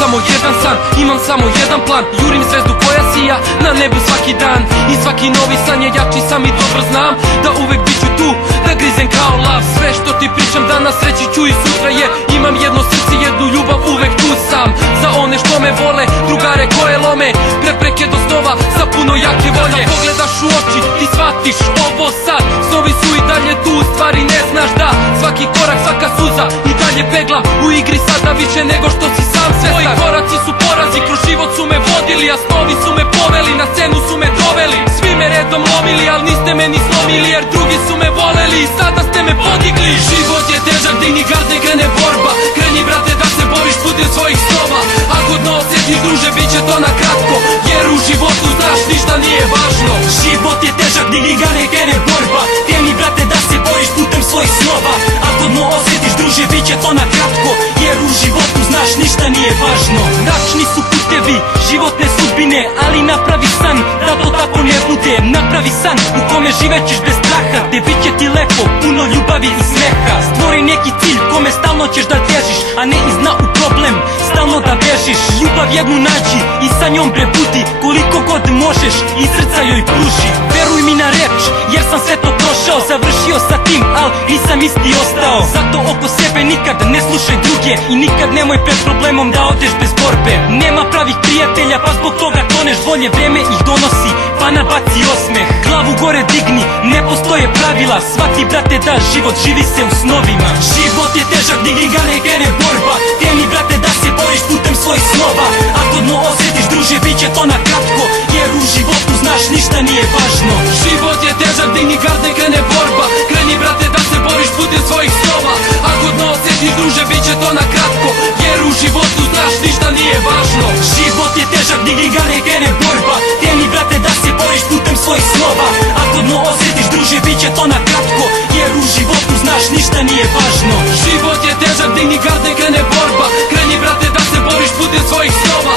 Samo jedan san, imam samo jedan plan. Jurim zvezdu koja sija na nebu svaki dan. I svaki novi san je jači, sam i dobro znam da uvek bit ću tu, da grizem kao lav. Sve što ti pričam danas reći ću i sutra, jer imam jedno srce, jednu ljubav, uvek tu sam. Za one što me vole, drugare koje lome prepreke do snova sa puno jake volje. Kada pogledaš u oči, ti shvatiš ovo sad. Snovi su i dalje tu, stvari ne znaš da svaki korak, svaka suza i dalje pegla. U igri sada više nego što si sam svestan. Moji koraci su porazi, kroz život su me vodili, a snovi su me poveli, na scenu su me doveli. Svi me redom lomili, al niste me ni slomili, jer drugi su me voleli i sada ste me podigli. Život je težak, digni gard, krene borba. Kreni brate da se boriš putem svojih snova. Ako dno osjetiš druže, bit će to na kratko, jer u životu znaš ništa nije važno. Život je težak, digni gard, krene borba. Kreni brate da se boriš putem svojih snova. Ako dno osjetiš druže, bit će to na kratko, jer u životu znaš ništa nije važno. Mračni su putevi, životne sudbine, ali napravi san da to tako ne bude. Napravi san u kome živećeš bez straha, gde bit će ti lepo, puno ljubavi i smeha. Stvori neki cilj kome stalno ćeš da težiš, a ne iz dna u problem stalno da bežiš. Ljubav jednu nađi i sa njom bre budi, koliko god možeš i srca joj pruži. Veruj mi na reč, jer sam sve to prošao, završio sa tim, al nisam isti ostao. Zato oko sebe nikad ne slušaj druge i nikad nemoj pred problemom da odeš bez borbe. Nema pravih prijatelja pa zbog toga toneš, bolje vreme ih donosi, pa nabaci osmeh. Glavu gore digni, ne postoje pravila, svaki brate da život živi se u snovima. Život je težak, digni ga, ne krene borba. Kreni brate da se boriš putem svojih snova. Ako dno osjetiš druže, bit će to na kratko, jer u životu znaš ništa nije važno. Život je težak, digni gard, ne krene borba. Kreni brate da se boriš putem svojih snova. Ako dno osjetiš druže, bit će to na kratko, jer u životu znaš ništa nije važno. Život je težak, digni ga, ne krene borba. Kreni brate da se boriš putem svojih snova. Ako dno osjetiš druže, bit će to na kratko, jer u životu znaš ništa nije važno. Život je težak, digni gard, ne krene borba. Kreni brate da se boriš putem svojih snova.